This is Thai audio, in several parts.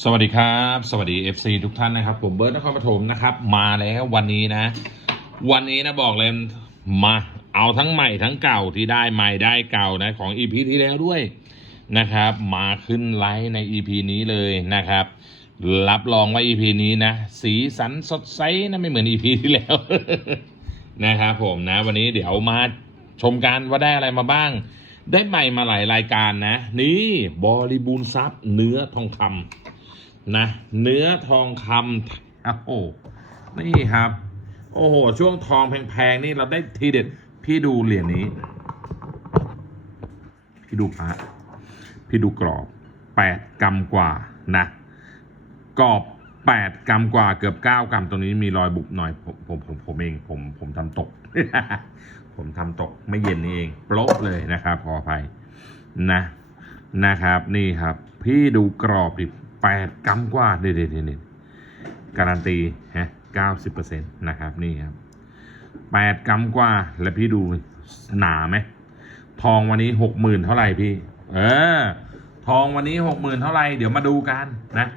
สวัสดีครับ สวัสดี FC ทุกท่านนะครับ ผมเบิร์ดนครปฐมนะครับ มาแล้ววันนี้นะ วันนี้นะบอกเลยมาเอาทั้งใหม่ทั้งเก่าที่ได้ใหม่ได้เก่านะของ EP ที่แล้วด้วยนะครับ มาขึ้นไลฟ์ใน EP นี้เลยนะครับ รับรองว่า EP นี้นะ สีสันสดใสนะไม่เหมือน EP ที่แล้วนะครับผมนะ วันนี้เดี๋ยวมาชมกันว่าได้อะไรมาบ้าง ได้ใหม่มาหลายรายการนะ นี่บริบูรณ์ทรัพย์เนื้อทองคำ นะเนื้อทองคำโอ้โหนี่ครับ โอ้โห ช่วงทองแพงๆนี่เราได้ทีเด็ด พี่ดูเหรียญนี้ พี่ดูพระพี่ดูกรอบแปดกรัมกว่านะกรอบแปดกรัมกว่าเกือบเก้ากรัมตรงนี้มีรอยบุบหน่อยผมผมผมผมเองผมผมทำตก ผมทำตกไม่เย็นนี่เองโปลบเลยนะครับขออภัยนะนะครับ นี่ครับ พี่ดูกรอบดิ แปดกรัมกว่าเด็ดเด็ดเด็ดการันตีฮะเก้าสิบเปอร์เซ็นต์นะครับนี่ครับแปดกรัมกว่า แล้วพี่ดูหนาไหมทองวันนี้หกหมื่นเท่าไหร่พี่ เออ ทองวันนี้หกหมื่นเท่าไหร่ เดี๋ยวมาดูกันนะ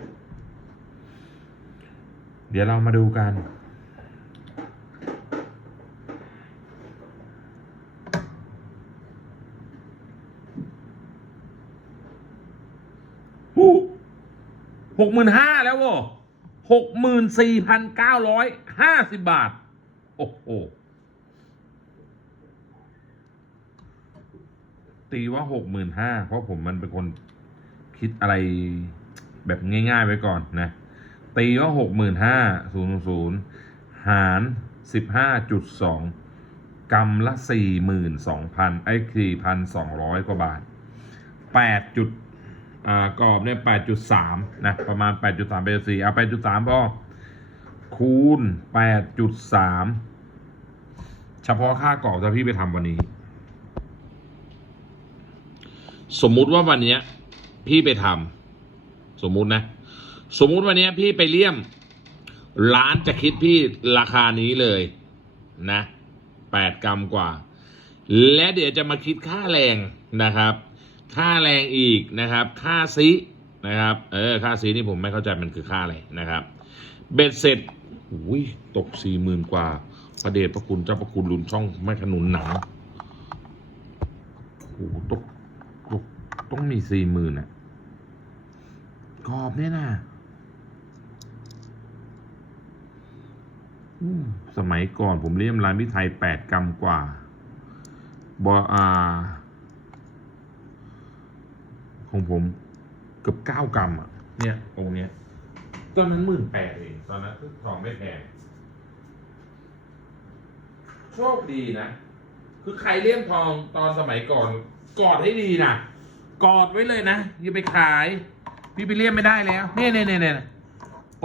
เดี๋ยวเรามาดูกัน หกหมื่นห้าแล้วโว้หกหมื่นสี่พันเก้าร้อยห้าสิบบาท โอ้โห ตีว่าหกหมื่นห้าเพราะผมมันเป็นคนคิดอะไรแบบง่าย ๆ ไว้ก่อนนะ ตีว่าหกหมื่นห้าศูนย์ศูนย์หารสิบห้าจุดสองกำละสี่หมื่นสองพันไอ้สี่พันสองร้อยกว่าบาทแปดจุด กรอบเนี่ยแปดจุดสามนะประมาณแปดจุดสามแปสี่เอาแปดจุดสามพอคูณแปดจุดสามเฉพาะค่ากรอบถ้าพี่ไปทำวันนี้ สมมุติว่าวันนี้พี่ไปทำสมมุตินะ สมมุติวันนี้พี่ไปเลี่ยม ร้านจะคิดพี่ราคานี้เลยนะแปดกรัมกว่า และเดี๋ยวจะมาคิดค่าแรงนะครับ ค่าแรงอีกนะครับ ค่าซีนะครับเออค่าซีนี่ผมไม่เข้าใจมันคือค่าอะไรนะครับ เบ็ดเสร็จอุ้ยตกสี่หมื่นกว่า ประเดชประคุณเจ้าประคุณลุนช่องไม่ขนุนหนังโอ้โหตกตกต้องมีสี่หมื่นอะกรอบเนี่ยนะสมัยก่อนผมเลี่ยมร้านพิไทยแปดกรัมกว่าบออา ของผมเกือบเก้ากรัมอะ เนี่ยองค์เนี้ย ตอนนั้นหมื่นแปดเองตอนนั้นคือทองไม่แพงโชคดีนะ คือใครเลี่ยมทองตอนสมัยก่อน กอดให้ดีนะกอดไว้เลยนะอย่าไปขาย พี่ไปเลี่ยมไม่ได้แล้วเนี่ยเนี่ยเนี่ยเนี่ย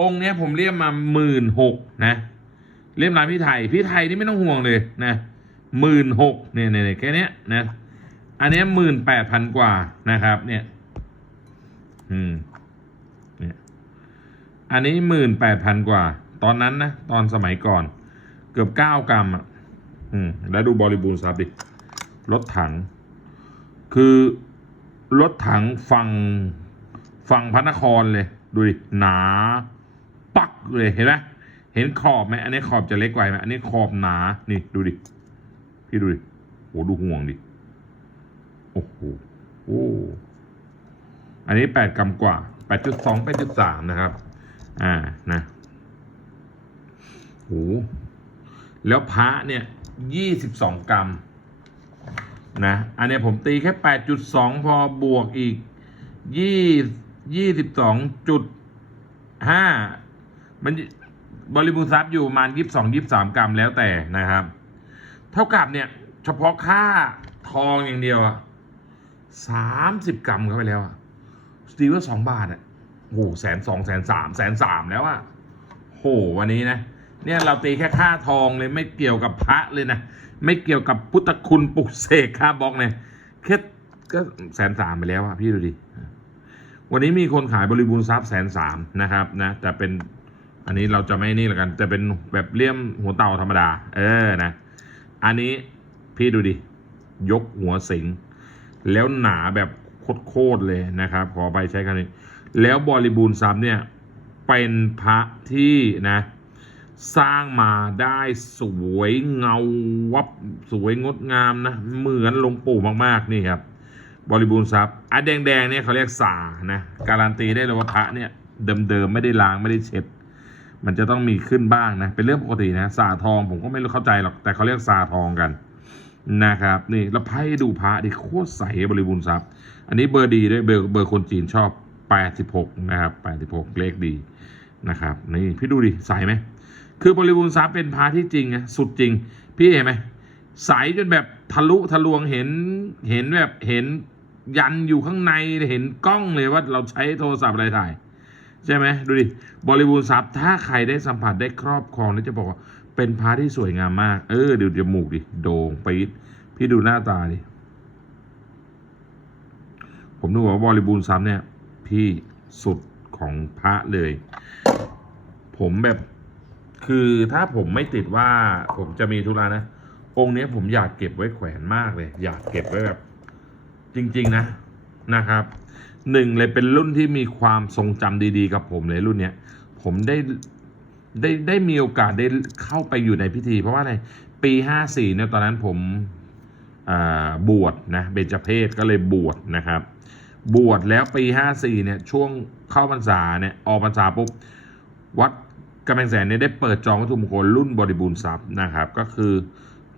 องค์เนี้ยผมเลี่ยมมาหมื่นหกนะเลี่ยมร้านพี่ไทยพี่ไทยนี่ไม่ต้องห่วงเลยนะหมื่นหกเนี่ยเนี่ยแค่เนี้ยนะ อันเนี้หมื่นแปดพันกว่านะครับ เนี่ย อืมเนี่ยอันนี้หมื่นแปดพันกว่า ตอนนั้นนะตอนสมัยก่อน เกือบเก้ากรัมอะ อืม แล้วดูบริบูรณ์ทรัพย์ดิรถถัง คือรถถังฝั่งฝั่งพระนครเลย ดูดิ หนา ปักเลยเห็นไหมเห็นขอบไหมอันนี้ขอบจะเล็กกว่าไหมอันนี้ขอบหนา นี่ดูดิ พี่ดูดิโหดูห่วงดิ โอ้โหโอ้ อันนี้แปดกรัมกว่าแปดจุดสองแปดจุดสามนะครับ อ่า นะโหแล้วพระเนี่ยยี่สิบสองกรัม นะ อันนี้ผมตีแค่แปดจุดสองพอบวกอีกยี่ยี่สิบสองจุดห้ามันบริบูรณ์ทรัพย์อยู่ประมาณยี่สิบสองยี่สิบสามกรัมแล้วแต่นะครับ เท่ากับเนี่ย เฉพาะค่าทองอย่างเดียวอะสามสิบกรัมเข้าไปแล้วอะ ตีว่าสองบาทอะโหแสนสองแสนสามแสนสามแล้วอะโหวันนี้นะ เนี่ยเราตีแค่ค่าทองเลยไม่เกี่ยวกับพระเลยนะ ไม่เกี่ยวกับพุทธคุณปลุกเสกค่าบล็อกเนี่ยแค่ก็แสนสามไปแล้วอะพี่ดูดิ วันนี้มีคนขายบริบูรณ์ทรัพย์แสนสามนะครับนะแต่เป็นอันนี้เราจะไม่นี่ละกันจะเป็นแบบเลี่ยมหัวเต่าธรรมดา เออนะ อันนี้พี่ดูดิ ยกหัวสิง แล้วหนาแบบ โคตรเลยนะครับ ขอไปใช้คำนี้แล้วบริบูรณ์ทรัพย์เนี่ยเป็นพระที่นะสร้างมาได้สวยเงาวับสวยงดงามนะเหมือนหลวงปู่มากๆนี่ครับ บริบูรณ์ทรัพย์อันแดงๆเนี่ยเขาเรียกสานะการันตีได้เลยว่าพระเนี่ยเดิมๆไม่ได้ล้างไม่ได้เช็ด มันจะต้องมีขึ้นบ้างนะเป็นเรื่องปกตินะสาทองผมก็ไม่รู้เข้าใจหรอกแต่เขาเรียกสาทองกัน นะครับนี่แล้วไพ่ดูพระดิโคตรใสบริบูรณ์ทรัพย์ อันนี้เบอร์ดีด้วยเบอร์เบอร์คนจีนชอบ 86 นะครับ 86 เลขดีนะครับนี่พี่ดูดิใสไหมคือบริบูรณ์ทรัพย์เป็นพระที่จริงนะสุดจริง พี่เห็นไหมใสจนแบบทะลุทะลวงเห็นเห็นแบบเห็นยันอยู่ข้างในเห็นกล้องเลยว่าเราใช้โทรศัพท์อะไรถ่าย ใช่ไหมดูดิบริบูรณ์ทรัพย์ถ้าใครได้สัมผัสได้ครอบครองนี่จะบอกว่า เป็นพระที่สวยงามมาก เออดูจมูกดิ โด่งปี๊ดพี่ดูหน้าตาดิ ผมนึกว่าบริบูรณ์ทรัพย์เนี่ย พี่สุดของพระเลย ผมแบบ คือถ้าผมไม่ติดว่าผมจะมีธุระนะ องค์นี้ผมอยากเก็บไว้แขวนมากเลย อยากเก็บไว้แบบ จริง ๆ นะนะครับหนึ่งเลยเป็นรุ่นที่มีความทรงจำดี ๆ กับผมเลยรุ่นเนี้ย ผมได้ ได้ได้มีโอกาสได้เข้าไปอยู่ในพิธี เพราะว่าอะไรปีห้าสี่เนี่ยตอนนั้นผมบวชนะเบญจเพศก็เลยบวชนะครับ บวชแล้วปีห้าสี่เนี่ยช่วงเข้าพรรษาเนี่ยออกพรรษาปุ๊บวัดกำแพงแสนเนี่ยได้เปิดจองวัตถุมงคลรุ่นบริบูรณ์ทรัพย์นะครับ ก็คือ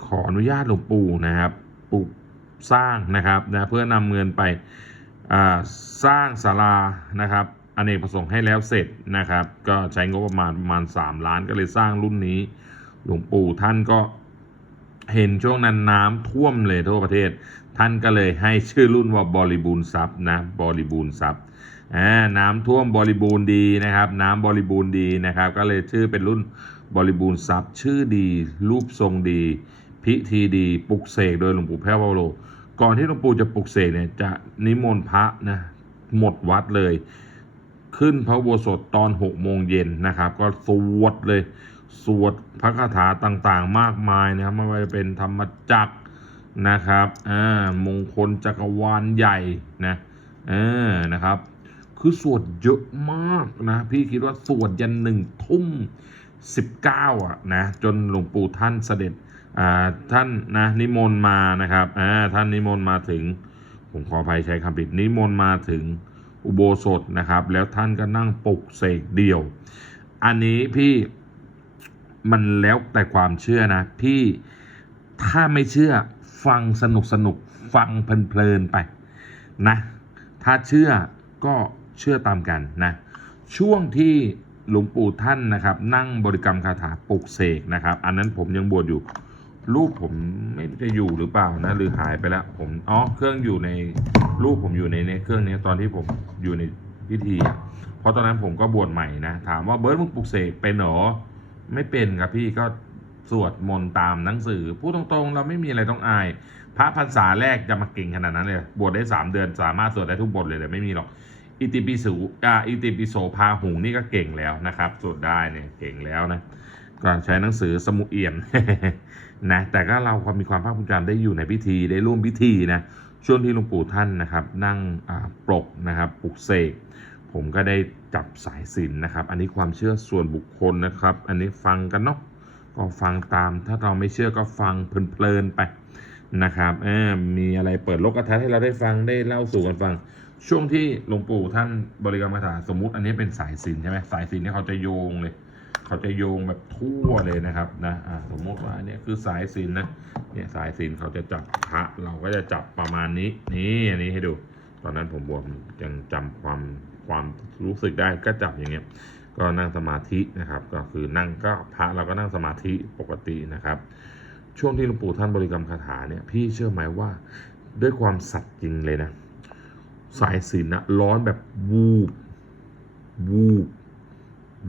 ขออนุญาตหลวงปู่นะครับปลูกสร้างนะครับนะเพื่อนำเงินไปสร้างศาลานะครับ อเนกประสงค์ให้แล้วเสร็จนะครับ ก็ใช้งบประมาณประมาณ 3 ล้านก็เลยสร้างรุ่นนี้ หลวงปู่ท่านก็เห็นช่วงนั้นน้ำท่วมเลยทั่วประเทศ ท่านก็เลยให้ชื่อรุ่นว่าบริบูรณ์ทรัพย์นะบริบูรณ์ทรัพย์อ่าน้ำท่วมบริบูรณ์ดีนะครับ น้ำบริบูรณ์ดีนะครับ ก็เลยชื่อเป็นรุ่นบริบูรณ์ทรัพย์ ชื่อดีรูปทรงดี พิธีดีปลุกเสกโดยหลวงปู่แพ้วเปาโลก่อนที่หลวงปู่จะปลุกเสกเนี่ยจะนิมนต์พระนะหมดวัดเลย ขึ้นพระโบสถตอนหกโมงเย็นนะครับ ก็สวดเลย สวดพระคาถาต่างๆ มากมายนะครับไม่ว่าจะเป็นธรรมจักรนะครับอ่ามงคลจักรวาลใหญ่นะเออนะครับ คือสวดเยอะมากนะ พี่คิดว่าสวดยันหนึ่งทุ่มสิบเก้าอะนะจนหลวงปู่ท่านเสด็จอ่าท่านนะนิมนต์มานะครับอ่าท่านนิมนต์มาถึง ผมขออภัยใช้คำผิดนิมนต์มาถึง อุโบสถนะครับ แล้วท่านก็นั่งปลุกเสกเดี่ยว อันนี้พี่มันแล้วแต่ความเชื่อนะ พี่ถ้าไม่เชื่อฟังสนุกสนุกฟังเพลินๆไปนะ ถ้าเชื่อก็เชื่อตามกันนะ ช่วงที่หลวงปู่ท่านนะครับ นั่งบริกรรมคาถาปลุกเสกนะครับ อันนั้นผมยังบวชอยู่ รูปผมไม่จะอยู่หรือเปล่านะหรือหายไปแล้วผมอ๋อเครื่องอยู่ในรูปผมอยู่ในในเครื่องนี้ตอนที่ผมอยู่ในพิธีอะเพราะตอนนั้นผมก็บวชใหม่นะถามว่าเบิร์ดมึงปลุกเสกเป็นหรอไม่เป็นครับพี่ก็สวดมนต์ตามหนังสือพูดตรงๆ เราไม่มีอะไรต้องอาย พระพรรษาแรกจะมาเก่งขนาดนั้นเลยบวชได้สามเดือนสามารถสวดได้ทุกบทเลยเลยไม่มีหรอกอิติปิโสอ่าอิติปิโสพาหุงนี่ก็เก่งแล้วนะครับสวดได้เนี่ยเก่งแล้วนะก็ใช้หนังสือสมุเอี่ยม นะแต่ก็เราความมีความภาคภูมิใจได้อยู่ในพิธีได้ร่วมพิธีนะช่วงที่หลวงปู่ท่านนะครับนั่งปลกนะครับปลุกเสกผมก็ได้จับสายสินนะครับ อันนี้ความเชื่อส่วนบุคคลนะครับ อันนี้ฟังกันเนาะก็ฟังตาม ถ้าเราไม่เชื่อก็ฟังเพลินๆไปนะครับมีอะไรเปิดโลกทัศน์ให้เราได้ฟังได้เล่าสู่กันฟัง ช่วงที่หลวงปู่ท่านบริกรรมคาถาสมมุติ อันนี้เป็นสายสินใช่ไหมสายสินเนี่ยเขาจะโยงเลย เขาจะโยงแบบทั่วเลยนะครับนะสมมติว่าเนี่ยคือสายสินนะเนี่ยสายสินเขาจะจับพระเราก็จะจับประมาณนี้ นี่อันนี้ให้ดู ตอนนั้นผมบวชยังจำความความรู้สึกได้ก็จับอย่างเงี้ยก็นั่งสมาธินะครับ ก็คือนั่งก็พระเราก็นั่งสมาธิปกตินะครับ ช่วงที่หลวงปู่ท่านบริกรรมคาถาเนี่ยพี่เชื่อไหมว่าด้วยความสัตย์จริงเลยนะ สายสินนะร้อนแบบวูบวูบ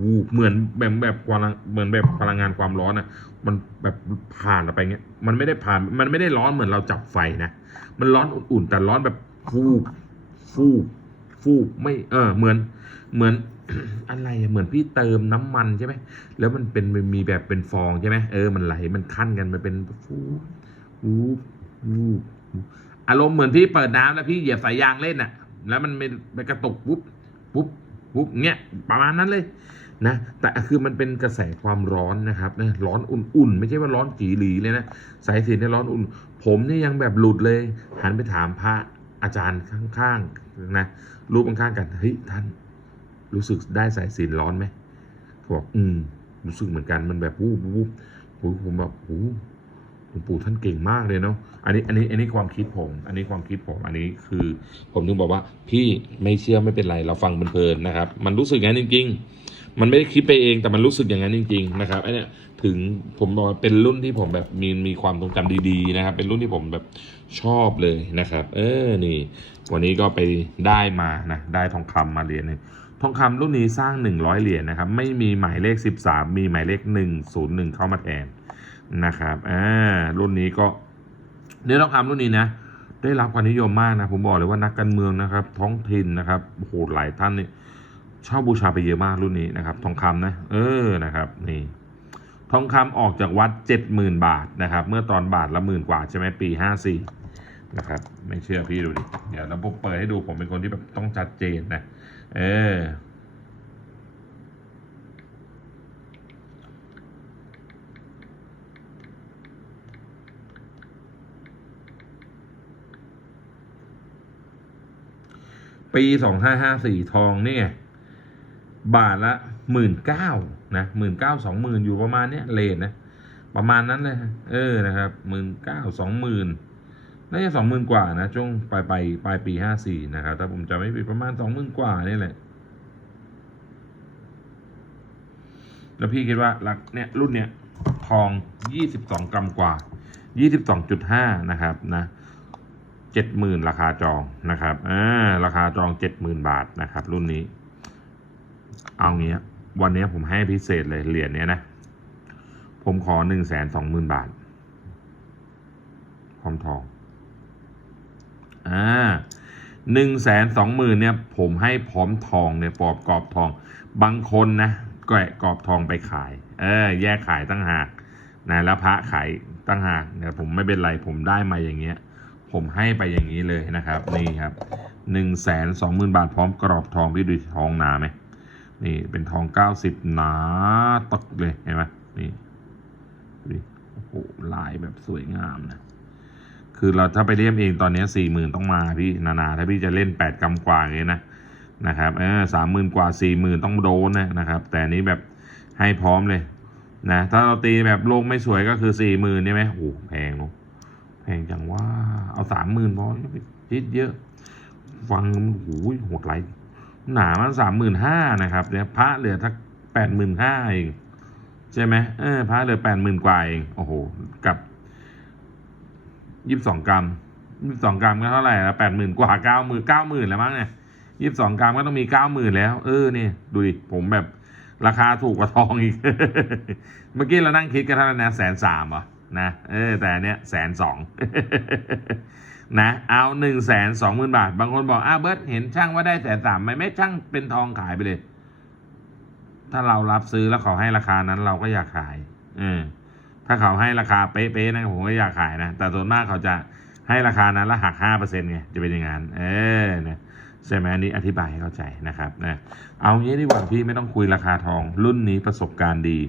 วูบเหมือนแบบแบบความเหมือนแบบพลังงานความร้อนอะ มันแบบผ่านออกไปเงี้ย มันไม่ได้ผ่าน มันไม่ได้ร้อนเหมือนเราจับไฟนะ มันร้อนอุ่นๆแต่ร้อนแบบฟูบฟูบฟูบไม่ เออ เหมือน เหมือนอะไรอะเหมือนพี่เติมน้ำมันใช่ไหม แล้วมันเป็นม,มีแบบเป็นฟองใช่ไหมเออ มันไหล มันขั้นกัน มันเป็นฟูบฟูบฟูบอารมณ์เหมือนพี่เปิดน้ำแล้วพี่เหยียบสายยางเล่นอะ แล้วมันไปไปกระตุกปุ๊บปุ๊บปุ๊บเงี้ยประมาณนั้นเลย นะแต่คือมันเป็นกระแสความร้อนนะครับนะร้อนอุ่นๆ ไม่ใช่ว่าร้อนจีหลีเลยนะสายสินเนี่ยร้อนอุ่น ผมเนี่ยยังแบบหลุดเลย หันไปถามพระอาจารย์ข้างๆนะรูปข้างๆกันเฮ้ยท่านรู้สึกได้สายสินร้อนไหมเขาบอกอืมรู้สึกเหมือนกันมันแบบวูบวูบผมแบบโอ้หลวงปู่ท่านเก่งมากเลยเนาะ อันนี้ อันนี้ อันนี้ความคิดผม อันนี้ความคิดผม อันนี้คือ ผมถึงบอกว่า พี่ไม่เชื่อไม่เป็นไร เราฟังเพลินๆนะครับ มันรู้สึกอย่างนั้นจริงๆ มันไม่ได้คิดไปเองแต่มันรู้สึกอย่างนั้นจริง ๆ นะครับไอันเนี้ยถึงผมบอกว่าเป็นรุ่นที่ผมแบบมีมีความทรงจำดีๆนะครับ เป็นรุ่นที่ผมแบบชอบเลยนะครับ เออนี่ วันนี้ก็ไปได้มานะได้ทองคำมาเหรียญหนึ่งทองคำรุ่นนี้สร้าง 100 เหรียญนะครับ ไม่มีหมายเลข 13 มีหมายเลข 101 เข้ามาแทนนะครับอ่ารุ่นนี้ก็เนื้อทองคำรุ่นนี้นะได้รับความนิยมมากนะผมบอกเลยว่านักการเมืองนะครับ ท้องถิ่นนะครับโอ้โหหลายท่านเนี่ย ชอบบูชาไปเยอะมากรุ่นนี้นะครับ ทองคำนะ เออนะครับ นี่ ทองคำออกจากวัด70,000บาทนะครับ เมื่อตอนบาทละหมื่นกว่าใช่ไหมปี54นะครับ ไม่เชื่อพี่ดูดิเดี๋ยวเราผมเปิดให้ดูผมเป็นคนที่แบบต้องชัดเจนนะ เออปีสองห้าห้าสี่ทองนี่ไง บาทละหมื่นเก้านะหมื่นเก้าสองหมื่นอยู่ประมาณเนี้ยเลทนะ ประมาณนั้นเลยเออนะครับหมื่นเก้าสองหมื่นน่าจะสองหมื่นกว่านะช่วงปลายปลายปลายปีห้าสี่นะครับถ้าผมจำไม่ผิดประมาณสองหมื่นกว่านี่แหละแล้วพี่คิดว่าหลักเนี่ยรุ่นเนี้ยทองยี่สิบสองกรัมกว่ายี่สิบสองจุดห้านะครับนะเจ็ดหมื่นราคาจองนะครับอ่าราคาจองเจ็ดหมื่นบาทนะครับ รุ่นนี้ เอางี้ วันนี้ผมให้พิเศษเลยเหรียญเนี้ยนะ ผมขอหนึ่งแสนสองหมื่นบาทพร้อมทอง อ่าหนึ่งแสนสองหมื่นเนี่ย ผมให้พร้อมทองเนี่ยปอบกรอบทอง บางคนนะแกะกรอบทองไปขาย เออ แยกขายตั้งหากนะแล้วพระขายตั้งหากเนี่ยผมไม่เป็นไรผมได้มาอย่างเงี้ย ผมให้ไปอย่างนี้เลยนะครับ นี่ครับหนึ่งแสนสองหมื่นบาทพร้อมกรอบทองพี่ดูทองหนาไหม นี่เป็นทองเก้าสิบหนาตึกเลยเห็นไหมนี่ดูดิโอ้โหลายแบบสวยงามนะคือเราถ้าไปเลี่ยมเองตอนนี้สี่หมื่นต้องมาพี่นานาถ้าพี่จะเล่นแปดกำกว่าอย่างนี้นะนะครับเออสามหมื่นกว่าสี่หมื่นต้องโดนนะนะครับ แต่นี้แบบให้พร้อมเลยนะถ้าเราตีแบบลงไม่สวยก็คือสี่หมื่นใช่ไหมโอ้แพงเนอะแพงจังว่าเอาสามหมื่นพอย่าไปคิดเยอะ ฟังโอ้โหโหดไหล หนามันสามหมื่นห้านะครับเนี่ยพระเหลือทักแปดหมื่นห้าเองใช่ไหมเออพระเหลือแปดหมื่นกว่าเองโอ้โหกับยี่สิบสองกรัมยี่สิบสองกรัมก็เท่าไหร่ละแปดหมื่นกว่าเก้าหมื่นเก้าหมื่นแล้วมั้งเนี่ยยี่สิบสองกรัมก็ต้องมีเก้าหมื่นแล้วเออเนี่ยดูดิผมแบบราคาถูกกว่าทองอีก เมื่อกี้เรานั่งคิดกันเท่าไหร่นะแสนสามเหรอนะเออแต่อันเนี้ยแสนสอง นะเอาหนึ่งแสนสองหมื่นบาท บางคนบอกอ้าเบิร์ตเห็นช่างว่าได้แสนสามไม่ไม่ช่างเป็นทองขายไปเลย ถ้าเรารับซื้อแล้วเขาให้ราคานั้นเราก็อยากขายเออถ้าเขาให้ราคาเป๊ะๆนะผมก็อยากขายนะ แต่ส่วนมากเขาจะให้ราคานั้นแล้วหักห้าเปอร์เซ็นต์ไงจะเป็นอย่างนั้นเออเนี่ยใช่ไหมอันนี้อธิบายให้เข้าใจนะครับนะเอางี้ดีกว่าพี่ไม่ต้องคุยราคาทอง รุ่นนี้ประสบการณ์ดี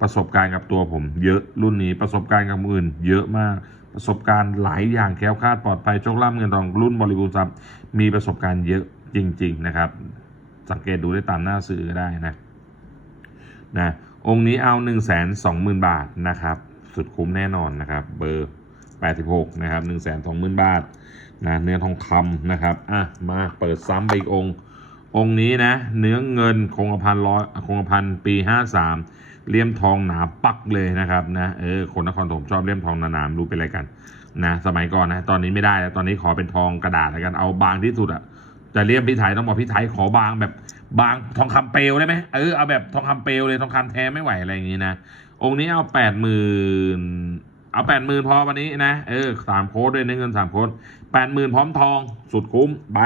ประสบการณ์กับตัวผม เยอะรุ่นนี้ประสบการณ์กับคนอื่น เยอะมาก ประสบการณ์หลายอย่างแค้วคาดปลอดภัยโชคลาภเงินทองรุ่นบริบูรณ์ทรัพย์มีประสบการณ์เยอะจริง ๆ นะครับ สังเกตดูได้ตามหน้าสื่อก็ได้นะนะองค์นี้เอา 1 2 0 0 0 0 บาทนะครับ สุดคุ้มแน่นอนนะครับ เบอร์ 86 นะครับ 1 2 0 0 0 0 บาทนะเนื้อทองคำนะครับอะมาเปิดซ้ำไปอีกองค์ องค์นี้นะ เนื้อเงินคงกระพันร้อยคงกระพันปี 53 เลี่ยมทองหนาปักเลยนะครับนะเออคนนครถมชอบเลี่ยมทองหนาๆรู้เป็นอะไรกันนะสมัยก่อนนะตอนนี้ไม่ได้แล้วตอนนี้ขอเป็นทองกระดาษแล้วกันเอาบางที่สุดอะจะเลี่ยมพี่ไทยต้องบอกพี่ไทยขอบางแบบบางทองคำเปลวได้ไหมเออเอาแบบทองคำเปลวเลยทองคำแท้ไม่ไหวอะไรอย่างงี้นะองค์นี้เอาแปดหมื่นเอาแปดหมื่นพอวันนี้นะเออสามโค้ดด้วยนะเงินสามโค้ดแปดหมื่นพร้อมทองสุดคุ้มไป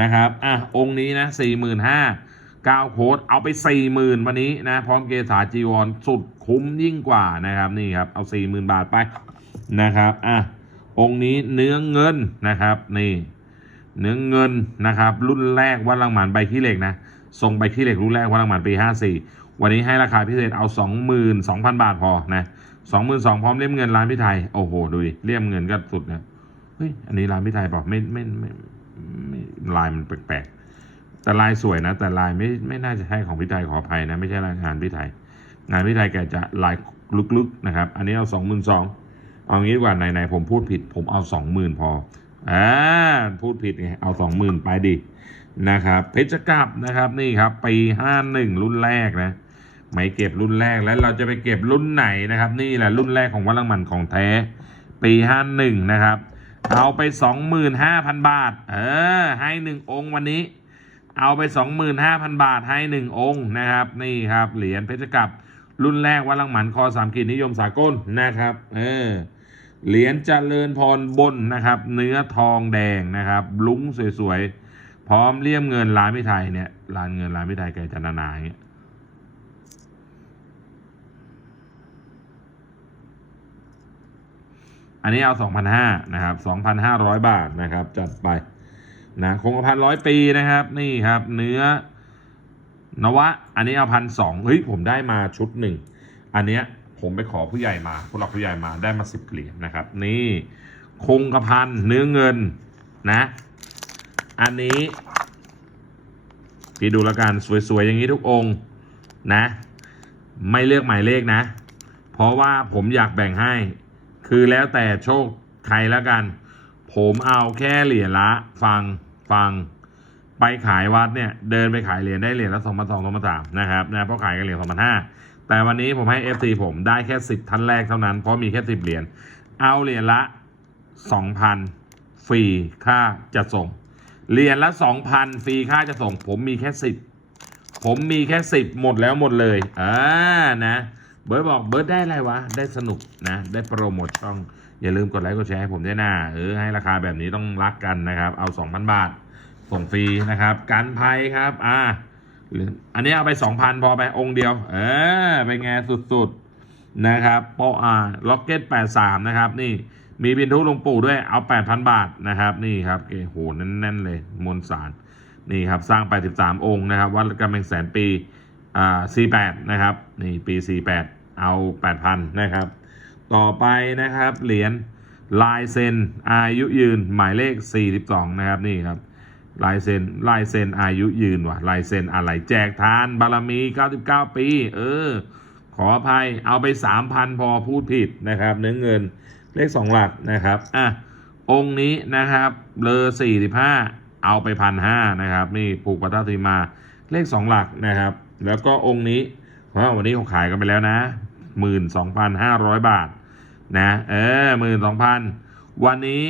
นะครับอะองค์นี้นะสี่หมื่นห้า ก้าโค้ดเอาไปสี่หมื่นวันนี้นะ พร้อมเกษาจีวรสุดคุ้มยิ่งกว่านะครับนี่ครับเอาสี่หมื่นบาทไปนะครับอะองค์นี้เนื้อเงินนะครับนี่เนื้อเงินนะครับ รุ่นแรกวัดลังหมันใบขี้เหล็กนะทรงใบขี้เหล็กรุ่นแรกวัดลังหมันปี 54 วันนี้ให้ราคาพิเศษเอา 22,000 บาทพอนะ22,000พร้อมเลี่ยมเงินร้านพี่ไทยโอ้โหดูดิเลี่ยมเงินก็สุดนะเฮ้ยอันนี้ร้านพี่ไทยเปล่าไม่ไม่ไม่ไม่ลายมันแปลกๆ แต่ลายสวยนะ แต่ลายไม่ไม่น่าจะใช่ของพี่ไทยขออภัยนะ ไม่ใช่รายงานพี่ไทยงานพี่ไทยแกจะลายลึกๆนะครับ อันนี้เอา22,000เอางี้ดีกว่าไหนๆผมพูดผิด ผมเอา20,000พออ่าพูดผิดไงเอา20,000ไปดินะครับ เพชรกับนะครับนี่ครับปี51รุ่นแรกนะไม่เก็บรุ่นแรกแล้วเราจะไปเก็บรุ่นไหนนะครับ นี่แหละรุ่นแรกของวัดลังมันของแท้ ปีห้าหนึ่งนะครับ เอาไปสองหมื่นห้าพันบาท เออให้หนึ่งองค์วันนี้ เอาไปสองหมื่นห้าพันบาทให้หนึ่งองค์นะครับ นี่ครับเหรียญเพชรกับรุ่นแรกวัดลังหมันคอสามขีดนิยมสากลนะครับเออเหรียญเจริญพรบนนะครับ เนื้อทองแดงนะครับลุ้งสวยๆ พร้อมเลี่ยมเงินร้านพิไทยเนี่ยร้านเงินร้านพิไทยแก่จะนนาอย่างเงี้ยอันนี้เอา 2,500นะครับ2,500 บาทนะครับ จัดไป นะคงกระพันร้อยปีนะครับ นี่ครับ เนื้อนวะ อันนี้เอาพันสองเฮ้ยผมได้มาชุดหนึ่งอันเนี้ยผมไปขอผู้ใหญ่มาผู้หลักผู้ใหญ่มาได้มาสิบเหรียญนะครับ นี่คงกระพันเนื้อเงินนะ อันนี้พี่ดูแล้วกันสวยๆอย่างนี้ทุกองค์นะ ไม่เลือกหมายเลขนะ เพราะว่าผมอยากแบ่งให้ คือแล้วแต่โชคใครแล้วกัน ผมเอาแค่เหรียญละฟัง ฟังไปขายวัดเนี่ยเดินไปขายเหรียญได้เหรียญละสองพันสองสองพันสามนะครับนะเพราะขายกันเหรียญสองพันห้าแต่วันนี้ผมให้ FC ผมได้แค่สิบท่านแรกเท่านั้น เพราะมีแค่สิบเหรียญเอาเหรียญละสองพันฟรีค่าจะส่งเหรียญละสองพันฟรีค่าจะส่ง ผมมีแค่สิบผมมีแค่สิบหมดแล้วหมดเลยอ่านะเบิร์ดบอกเบิร์ดได้อะไรวะ ได้สนุกนะ ได้โปรโมทช่องอย่าลืมกดไลค์กดแชร์ให้ผมด้วยนะเออให้ราคาแบบนี้ต้องรักกันนะครับ เอา 2,000 บาท ส่งฟรีนะครับกันภัยครับอ่าหรืออันนี้เอาไป2,000พอไปองค์เดียว เออไปไงสุดๆนะครับโปอ่าล็อกเก็ต83นะครับ นี่มีบินทุหลวงปู่ด้วยเอา8,000บาทนะครับ นี่ครับเกโหแน่นๆเลยมวลสารนี่ครับสร้างไป13องค์นะครับวัดกำแพงแสนปีอ่า48นะครับนี่ปี48เอา8,000นะครับ ต่อไปนะครับเหรียญลายเซ็นอายุยืนหมายเลข42นะครับนี่ครับ ลายเซ็นลายเซ็นอายุยืนว่ะลายเซ็นอะไรแจกทานบารมี 99 ปี เออ ขออภัยเอาไป 3,000 พอพูดผิดนะครับ เนื้อเงินเลข 2 หลักนะครับ อะ องค์นี้นะครับเลอ45 เอาไปพันห้านะครับ นี่ผูกปัตตาตีมาเลข 2 หลักนะครับ แล้วก็องค์นี้ว้าววันนี้เขาขายกันไปแล้วนะ 12,500 บาท นะ เออหมื่นสองพันวันนี้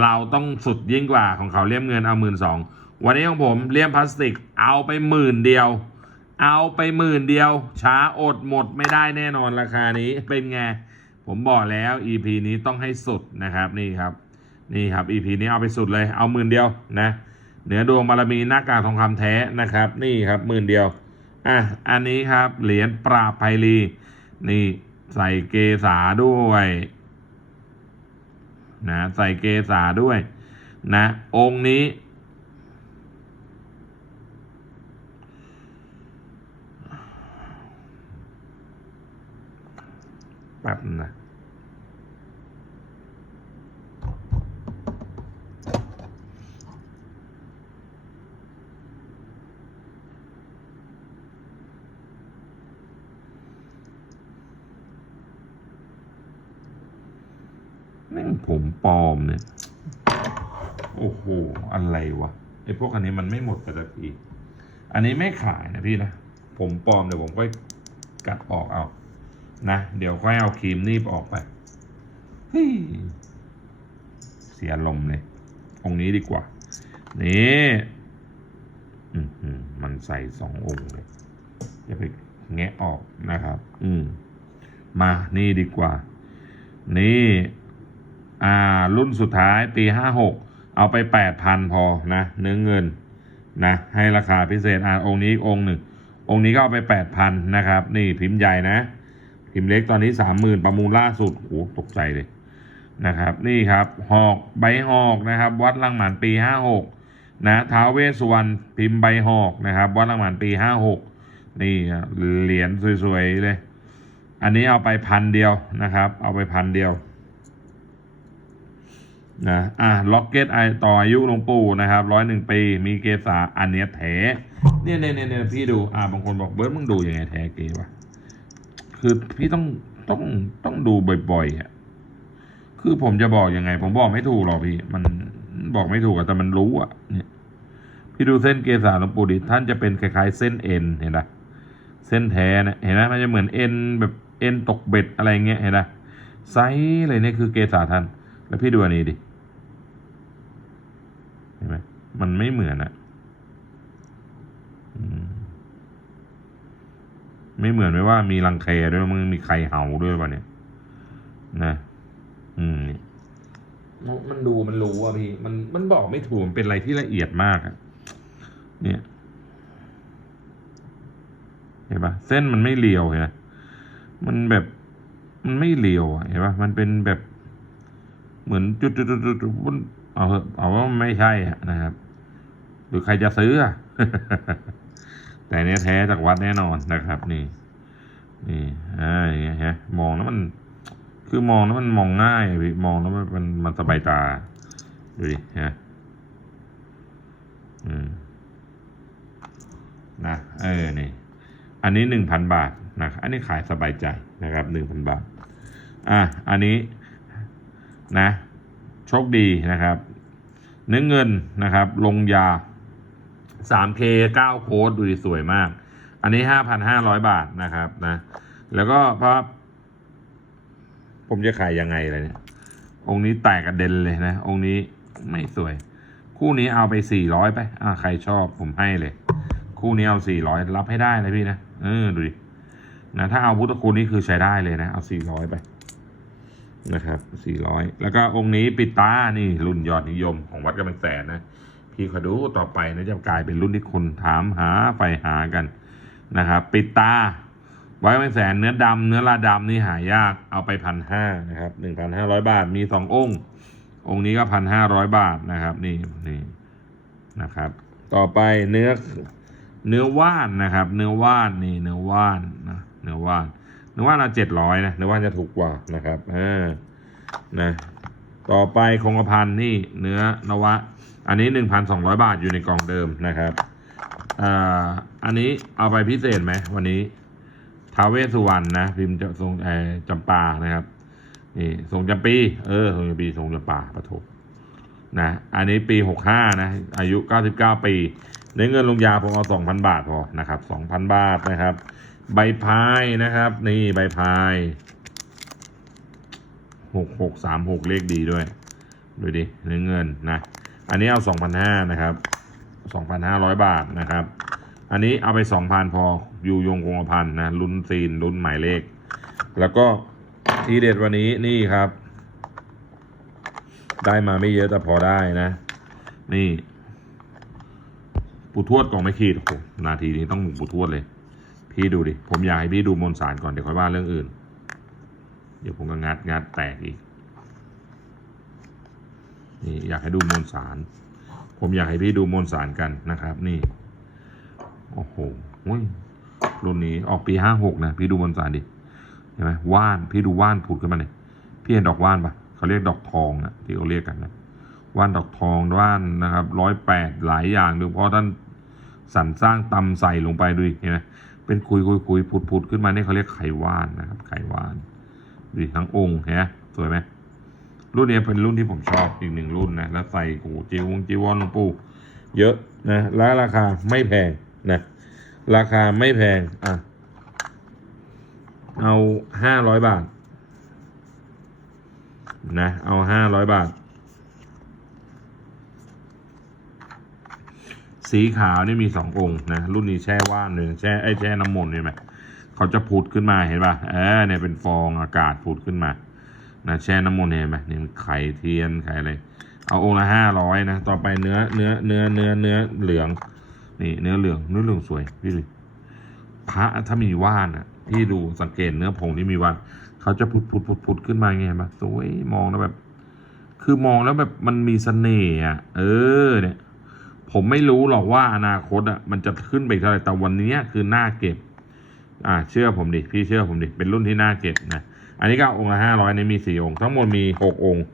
เราต้องสุดยิ่งกว่าของเขาเลี่ยมเงินเอาหมื่นสองวันนี้ของผมเลี่ยมพลาสติกเอาไปหมื่นเดียว เอาไปหมื่นเดียว ช้าอดหมดไม่ได้แน่นอนราคานี้เป็นไงผมบอกแล้ว EP นี้ต้องให้สุดนะครับนี่ครับ นี่ครับ EP นี้เอาไปสุดเลยเอาหมื่นเดียวนะเหนือดวงบารมีหน้ากากทองคำแท้นะครับ นี่ครับหมื่นเดียวอะอันนี้ครับเหรียญปราไพลีนี่ใส่เกษาด้วย นะใส่เกสาด้วยนะองค์นี้แป๊บนะ ผมปลอมเนี่ย โอ้โห อะไรวะไอ้พวกอันนี้มันไม่หมดไปสักทีอันนี้ไม่ขายนะพี่นะ ผมปลอมเดี๋ยวผมก็กัดออกเอา นะ เดี๋ยวค่อยเอาครีมนีบออกไปเฮ้ยเสียลมณ์เลยองค์นี้ดีกว่า นี่อือหือมันใส่สององค์เลยอย่าไปแงะออกนะครับ อืม มานี่ดีกว่า นี่ อ่ารุ่นสุดท้ายปีห้าหกเอาไปแปดพันพอนะเนื้อเงินนะให้ราคาพิเศษอ่าองค์นี้อีกองค์หนึ่ง องค์นี้ก็เอาไปแปดพันนะครับ นี่พิมพ์ใหญ่นะ พิมพ์เล็กตอนนี้สามหมื่นประมูลล่าสุดโอ้ตกใจเลยนะครับ นี่ครับหอกใบหอกนะครับ วัดลังหมันปีห้าหกนะท้าเวสุวรรณพิมพ์ใบหอกนะครับ วัดลังหมันปีห้าหกนี่ครับเหรียญสวยๆเลย อันนี้เอาไปพันเดียวนะครับ เอาไปพันเดียว นะอะล็อกเก็ตไอต่ออายุหลวงปู่นะครับร้อยหนึ่งปี มีเกษาอันเนี้ยแท้เนี่ยเนี่ยเนี่ยเนี่ยพี่ดูอะบางคนบอกเบิร์ดมึงดูยังไงแท้เกวะคือพี่ต้องต้องต้องดูบ่อยๆอะคือผมจะบอกยังไง ผมบอกไม่ถูกหรอกพี่ มันบอกไม่ถูกอะแต่มันรู้อะเนี่ยพี่ดูเส้นเกษาหลวงปู่ดิท่านจะเป็นคล้ายๆ เส้นเอ็นเห็นไหมเส้นแท้นะเห็นไหมมันจะเหมือนเอ็นแบบเอ็นตกเบ็ดอะไรเงี้ยเห็นไหมไซส์เลยเนี่ยคือเกษาท่าน แล้วพี่ดูอันนี้ดิ เห็นไหมมันไม่เหมือนอะอืมไม่เหมือนไม่ว่ามีรังแคด้วยมึงมีไข่เห่าด้วยป่ะเนี่ย นะ อืมนี่มันดูมันรู้อะพี่ มันมันบอกไม่ถูก มันเป็นอะไรที่ละเอียดมากอะเนี่ยเห็นปะเส้นมันไม่เรียวเห็นไหมมันแบบ มันไม่เรียวอะเห็นปะมันเป็นแบบ เหมือนจุดจุดจุดจุดจุดมันเอาเอะเอาว่าไม่ใช่อะนะครับ หรือใครจะซื้ออะแต่เนี้ยแท้จากวัดแน่นอนนะครับ นี่ นี่อ่าอย่างเงี้ยฮะมองแล้วมัน คือมองแล้วมันมองง่ายพี่มองแล้วมันมันมันสบายตาดูดิฮะอืมนะเออนี่อันนี้หนึ่งพันบาทนะครับอันนี้ขายสบายใจนะครับหนึ่งพันบาท อะอันนี้ นะโชคดีนะครับ เนื้อเงินนะครับ ลงยา 3K 9 โค้ดดูดิสวยมาก อันนี้ 5,500 บาทนะครับนะแล้วก็เพราะผมจะขายยังไงเลยเนี่ย องค์นี้แตกกระเด็นเลยนะ องค์นี้ไม่สวย คู่นี้เอาไป400ไป อ่าใครชอบผมให้เลย คู่นี้เอา400รับให้ได้นะพี่นะ เออดูดิ นะถ้าเอาพุทธคุณนี่คือใช้ได้เลยนะ เอา400ไป นะครับ400แล้วก็องค์นี้ปิตานี่รุ่นยอดนิยมของวัดกำแพงแสนนะ พี่ขอดูต่อไปนะจะกลายเป็นรุ่นที่คนถามหาไปหากันนะครับ ปิตาไว้กำแพงแสนเนื้อดำเนื้อลาดำนี่หายากเอาไปพันห้านะครับหนึ่งพันห้าร้อยบาทมีสององค์ องค์นี้ก็พันห้าร้อยบาทนะครับนี่นี่นะครับ ต่อไปเนื้อเนื้อว่านนะครับ เนื้อว่านนี่เนื้อว่านนะเนื้อว่าน นื้อว่านเอาเจ็ดร้อยนะเนื้อว่านจะถูกกว่านะครับเออนะต่อไปคงกระพันนี่เนื้อนวะ อันนี้หนึ่งพันสองร้อยบาทอยู่ในกล่องเดิมนะครับอ่าอันนี้เอาไปพิเศษไหมวันนี้ท้าเวสสุวรรณนะพิมพ์จะทรงเอจำปานะครับนี่ทรงจำปี เออทรงจำปีทรงจำปาปะโถนะอันนี้ปีหกห้านะ อายุเก้าสิบเก้าปีในเงินลงยาผมเอาสองพันบาทพอนะครับสองพันบาทนะครับ ใบพายนะครับ นี่ใบพายหกหกสามหกเลขดีด้วยดูดิเนื้อเงินนะ อันนี้เอาสองพันห้านะครับสองพันห้าร้อยบาทนะครับ อันนี้เอาไปสองพันพออยู่ยงคงพันนะรุ่นซีนรุ่นหมายเลข แล้วก็ทีเด็ดวันนี้นี่ครับ ได้มาไม่เยอะแต่พอได้นะ นี่ ปูทวดกล่องไม่ขีดโอ้โหนาทีนี้ต้องหมุนปูทวดเลย พี่ดูดิ ผมอยากให้พี่ดูมนสารก่อนเดี๋ยวค่อยว่าเรื่องอื่น เดี๋ยวผมก็งัดงัดแตกอีก นี่อยากให้ดูมวลสาร ผมอยากให้พี่ดูมวลสารกันนะครับ นี่ โอ้โหรุ่นนี้ออกปีห้าหกนะ พี่ดูมวลสารดิ เห็นไหมว่าน พี่ดูว่านผุดขึ้นมาเลยพี่เห็นดอกว่านปะเขาเรียกดอกทองอะที่เขาเรียกกันนะว่านดอกทองว่านนะครับร้อยแปดหลายอย่างดูเพราะท่านสรรสร้างตำใส่ลงไปดูเห็นไหม เป็นคุยคุยคุยผุดผุดขึ้นมาเนี่ยเขาเรียกไขว่านนะครับ ไขว่านดูทั้งองค์เห็นไหมสวยไหมรุ่นนี้เป็นรุ่นที่ผมชอบอีกหนึ่งรุ่นนะ แล้วใส่โอ้จีวงจีวรหลวงปู่เยอะนะและราคาไม่แพงนะราคาไม่แพงอะเอาห้าร้อยบาทนะเอาห้าร้อยบาท สีขาวนี่มีสององค์นะรุ่นนี้แช่ว่านเลยแช่ไอ้แช่น้ำมนต์เห็นไหมเขาจะผุดขึ้นมาเห็นป่ะเออเนี่ยเป็นฟองอากาศผุดขึ้นมานะแช่น้ำมนต์เห็นไหมนี่มันไข่เทียนไข่อะไรเอาองค์ละห้าร้อยนะต่อไปเนื้อเนื้อเนื้อเนื้อเนื้อเหลือง นี่เนื้อเหลืองเนื้อเหลืองสวยพี่ดูพระถ้ามีว่านอะพี่ดูสังเกตเนื้อผงที่มีว่านเขาจะผุดผุดผุดผุดขึ้นมาไงเห็นปะสวยมองแล้วแบบ คือมองแล้วแบบมันมีเสน่ห์อะเออเนี่ย ผมไม่รู้หรอกว่าอนาคตอะมันจะขึ้นไปอีกเท่าไหร่แต่วันนี้คือหน้าเก็บ อ่า เชื่อผมดิพี่เชื่อผมดิเป็นรุ่นที่น่าเก็บนะอันนี้ก็องค์ละห้าร้อยในมีสี่องค์ทั้งหมดมีหกองค์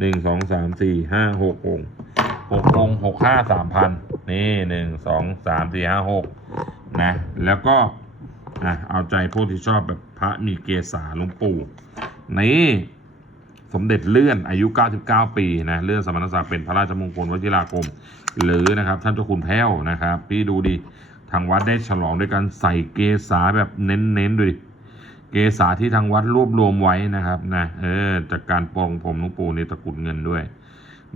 หนึ่งสองสามสี่ห้าหกองค์หกองหกห้าสามพันนี่หนึ่งสองสามสี่ห้าหกนะแล้วก็อะเอาใจพวกที่ชอบแบบพระมีเกศาหลวงปู่นี่ สมเด็จเลื่อนอายุ 99 ปีนะเลื่อนสมณศักดิ์เป็นพระราชมงคลวชิราคมหรือนะครับท่านเจ้าคุณแพ้วนะครับพี่ดูดิทางวัดได้ฉลองด้วยการใส่เกษาแบบเน้นๆดูดิเกษาที่ทางวัดรวบรวมไว้นะครับนะเออจากการปรงผมหลวงปู่ในตระกุดเงินด้วย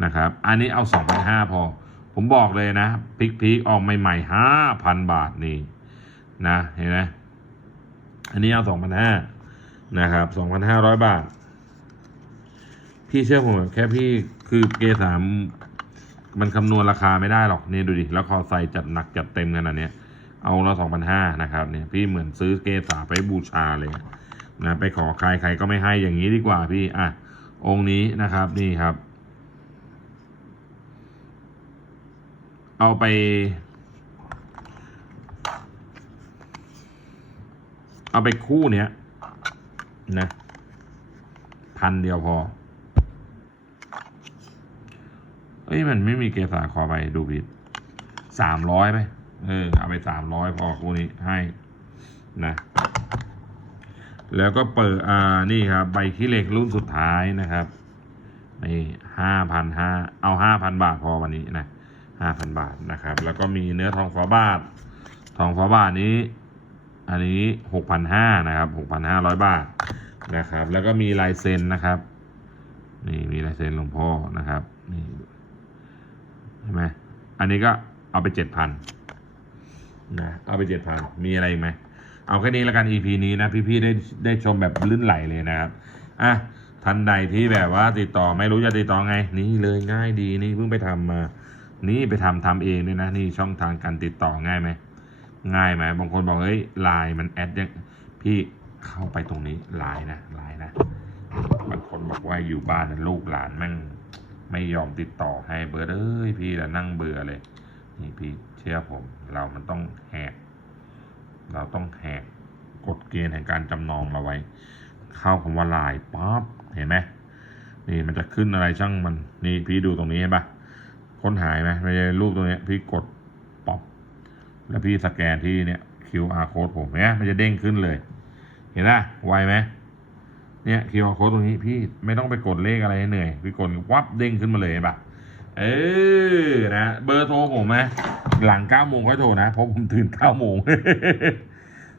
นะครับ อันนี้เอา2,500พอ ผมบอกเลยนะพิกพีกออกใหม่ๆ5,000บาทนี่นะเห็นไหมอันนี้เอา2,500นะครับ2,500 บาท พี่เชื่อผมแค่พี่คือเกสามมันคำนวณราคาไม่ได้หรอกเนี่ยดูดิ แล้วเขาใส่จัดหนักจัดเต็มขนาดเนี้ยเอาละสองพันห้านะครับเนี่ยพี่เหมือนซื้อเกสาไปบูชาเลยนะไปขอใครใครก็ไม่ให้อย่างนี้ดีกว่าพี่อะองค์นี้นะครับนี่ครับ เอาไป เอาไปคู่เนี้ยนะพันเดียวพอ เอ้ยมันไม่มีเกสาขอไปดูผิดสามร้อยไปเออเอาไปสามร้อยพอคู่นี้ให้นะแล้วก็เปิดอ่านี่ครับใบขี้เหล็กรุ่นสุดท้ายนะครับนี่ห้าพันห้าเอาห้าพันบาทพอวันนี้นะห้าพันบาทนะครับ แล้วก็มีเนื้อทองฝาบาท ทองฝาบาทนี้ อันนี้หกพันห้านะครับหกพันห้าร้อยบาทนะครับ แล้วก็มีลายเซ็นนะครับ นี่มีลายเซ็นหลวงพ่อนะครับนี่ เห็นไหมอันนี้ก็เอาไปเจ็ดพันนะเอาไปเจ็ดพันมีอะไรอีกไหมเอาแค่นี้แล้วกัน EP นี้นะ พี่ๆได้ได้ชมแบบลื่นไหลเลยนะครับอะทันใดที่แบบว่าติดต่อไม่รู้จะติดต่อไง นี่เลยง่ายดีนี่เพิ่งไปทำมา นี่ไปทำทำเองด้วยนะ นี่ช่องทางการติดต่อง่ายไหมง่ายไหมบางคนบอกเฮ้ยไลน์มันแอดยังพี่เข้าไปตรงนี้ไลน์นะไลน์นะบางคนบอกว่าอยู่บ้านนะลูกหลานแม่ง ไม่ยอมติดต่อให้เบอร์เอ้ยพี่ละนั่งเบื่อเลย นี่พี่เชื่อผม เรามันต้องแหก เราต้องแหกกฎเกณฑ์แห่งการจำนองเราไว้ เข้าคำว่าลน์ปั๊บเห็นไหมนี่มันจะขึ้นอะไรช่างมัน นี่พี่ดูตรงนี้เห็นปะค้นหายไหมไม่ใช่รูปตรงนี้พี่กดป๊อปแล้วพี่สแกนที่เนี่ย QR code ผมเนี่ยมันจะเด้งขึ้นเลย เห็นไหมไวไหม เนี่ย QR code ตรงนี้พี่ไม่ต้องไปกดเลขอะไรให้เหนื่อยพี่กดวับเด้งขึ้นมาเลยเห็นปะเออนะเบอร์โทรผมไหมหลังเก้าโมงค่อยโทรนะ เพราะผมตื่นเก้าโมง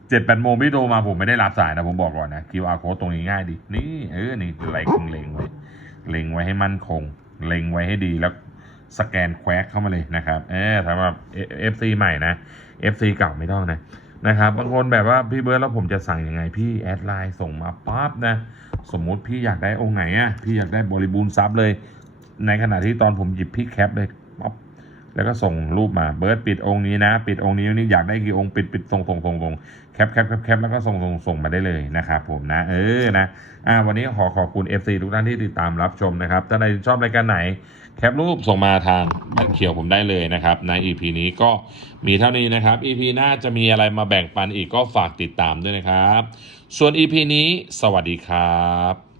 เจ็ดแปดโมงพี่โทรมาผมไม่ได้รับสายนะ ผมบอกก่อนนะ QR code ตรงนี้ง่ายดี นี่เออนี่เล็งเล็งไว้เล็งไว้ให้มั่นคง เล็งไว้ให้ดีแล้วสแกนแควกเข้ามาเลยนะครับ เออสำหรับ FC ใหม่นะ FC เก่าไม่ต้องนะ นะครับบางคนแบบว่าพี่เบิร์ดแล้วผมจะสั่งยังไงพี่แอดไลน์ส่งมาปั๊บนะสมมุติพี่อยากได้องค์ไหนอะพี่อยากได้บริบูรณ์ซับเลย ในขณะที่ตอนผมหยิบพี่แคปเลยปั๊บแล้วก็ส่งรูปมาเบิร์ดปิดองค์นี้นะ ปิดองค์นี้นี่อยากได้กี่องค์ปิดปิดส่งส่งส่งส่งแคปแคปแคปแคปแล้วก็ส่งส่งส่งมาได้เลยนะครับผมนะเออนะอ่าวันนี้ขอขอบคุณ FC ทุกท่านที่ติดตามรับชมนะครับถ้าใครชอบรายการไหน แคปรูปส่งมาทางบันเขียวผมได้เลยนะครับใน EP นี้ก็มีเท่านี้นะครับ EP หน้าจะมีอะไรมาแบ่งปันอีกก็ฝากติดตามด้วยนะครับ ส่วน EP นี้สวัสดีครับ